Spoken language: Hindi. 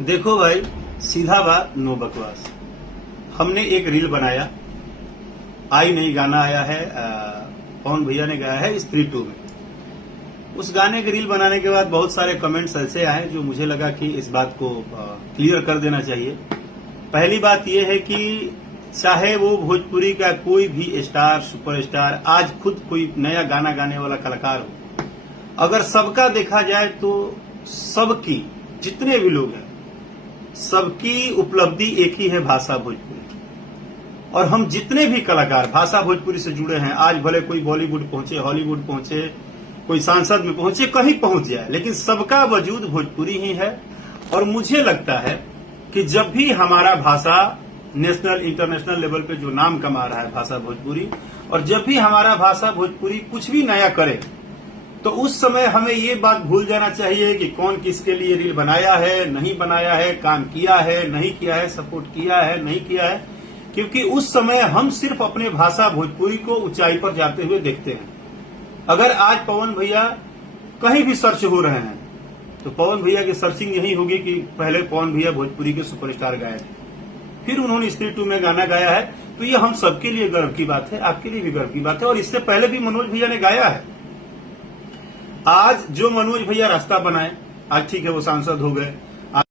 देखो भाई, सीधा बात, नो बकवास। हमने एक रील बनाया, आई नहीं गाना आया है, पवन भैया ने गाया है स्त्री 2 में। उस गाने के रील बनाने के बाद बहुत सारे कमेंट्स ऐसे आए जो मुझे लगा कि इस बात को क्लियर कर देना चाहिए। पहली बात यह है कि चाहे वो भोजपुरी का कोई भी स्टार, सुपरस्टार, आज खुद कोई नया गाना गाने वाला कलाकार हो, अगर सबका देखा जाए तो सबकी, जितने भी लोग हैं, सबकी उपलब्धि एक ही है, भाषा भोजपुरी। और हम जितने भी कलाकार भाषा भोजपुरी से जुड़े हैं, आज भले कोई बॉलीवुड पहुंचे, हॉलीवुड पहुंचे, कोई सांसद में पहुंचे, कहीं पहुंच जाए, लेकिन सबका वजूद भोजपुरी ही है। और मुझे लगता है कि जब भी हमारा भाषा नेशनल, इंटरनेशनल लेवल पे जो नाम कमा रहा है भाषा भोजपुरी, और जब भी हमारा भाषा भोजपुरी कुछ भी नया करे, तो उस समय हमें ये बात भूल जाना चाहिए कि कौन किसके लिए रील बनाया है, नहीं बनाया है, काम किया है, नहीं किया है, सपोर्ट किया है, नहीं किया है, क्योंकि उस समय हम सिर्फ अपने भाषा भोजपुरी को ऊंचाई पर जाते हुए देखते हैं। अगर आज पवन भैया कहीं भी सर्च हो रहे हैं, तो पवन भैया की सर्चिंग यही होगी कि पहले पवन भैया भोजपुरी के सुपरस्टार गाए थे, फिर उन्होंने स्त्री 2 में गाना गाया है। तो ये हम सबके लिए गर्व की बात है, आपके लिए भी गर्व की बात है। और इससे पहले भी मनोज भैया ने गाया है। आज जो मनोज भैया रास्ता बनाए, आज ठीक है वो सांसद हो गए,